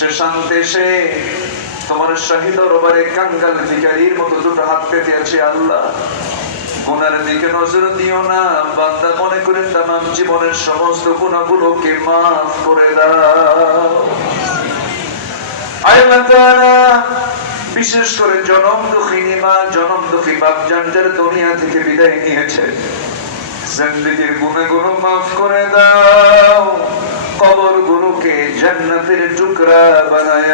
জীবনের সমস্ত গুণাগুলোকে মাফ করে দাও। বিশেষ করে জনম দুঃখিনী মা, জনম দুঃখী বাপ যার দুনিয়া থেকে বিদায় নিয়েছে। জিন্দেগির গুণে গুলো মাফ করে দাও। কবর গুলোকে জান্নাতের টুকরা বানায়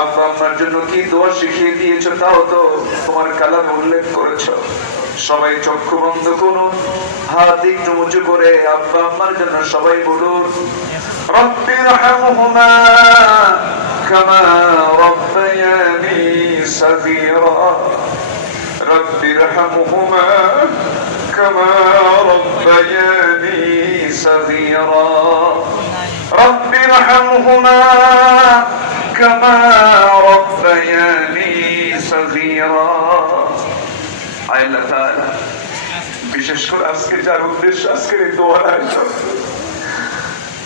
আব্বা আপনার জন্য কি দোয়া শিখিয়ে দিয়েছ তাও তো তোমার কালাম উল্লেখ করেছ। সবাই চক্ষু বন্ধ করুন হাত একটু উঁচু করে আব্বা আমার জন্য সবাই বলুন রব্বির হামহুমা কামা রব্বায়ানি সাগীরা। রব্বির হামহুমা কামা রব্বায়ানি صغيرا رب ارحمهما كما ربياني صغيرا আয় আল্লাহ তাআলা বিশেষ করে আজকে যার উদ্দেশ্য আজকের এই দোয়ার আয়োজন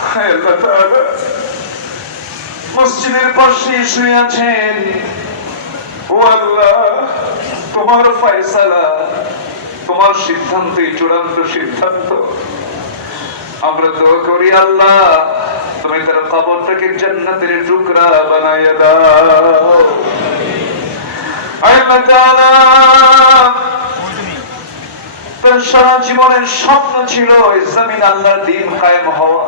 আয় আল্লাহ তাআলা মসজিদের পাশে শুয়ে আছেন ও আল্লাহ তোমার ফয়সালা তোমার সিদ্ধান্তই চূড়ান্ত সিদ্ধান্ত আমরা দোয়া করি আল্লাহ। তুমি তার কবরটাকে জান্নাতের টুকরা বানায় দাও। আল্লাহ তার সারা জীবনের স্বপ্ন ছিল আল্লাহর দিন কায়েম হওয়া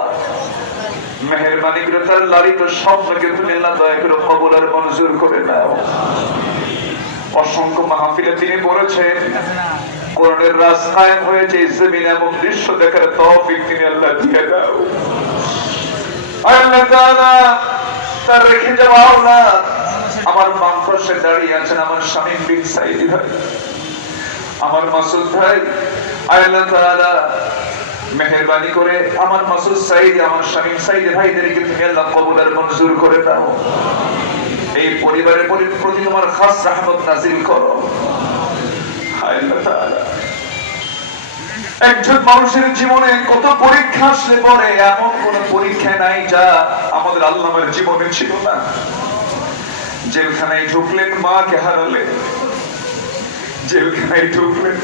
মেহরবানি করে তার লালিত স্বপ্নকে তুমি না দয়া করে কবুল আর মঞ্জুর করে নাও অসংখ্য মাহফিলে তিনি বলেছেন কোরআনের কায়েম হয়েছে জমিন এমন দৃশ্য দেখার তৌফিক তিনি আল্লাহ দিয়ে দাও। আল্লাহ তাআলা তার রেখে যাওয়া আমার দাঁড়িয়ে আছেন আমার স্বামী বিন সাইদি ভাই। আমার মাসুদ ভাই, আল্লাহ তাআলা মেহরবানি করে আমার মাসুদ সাইদ, আমার স্বামী সাইদ ভাইদেরকে তুমি আল্লাহ কবুল আর মঞ্জুর করে দাও। এই পরিবারের প্রতি তোমার খাস রহমত নাজিল করো। একজন মানুষের জীবনে কত পরীক্ষা আসলে পরে, এমন কোন পরীক্ষা নাই যা আমাদের আল্লামের জীবনে ছিল না। জেলখানায় ঢুকলেন, মাকে হারালেন। জেলখানায় ঢুকলেন।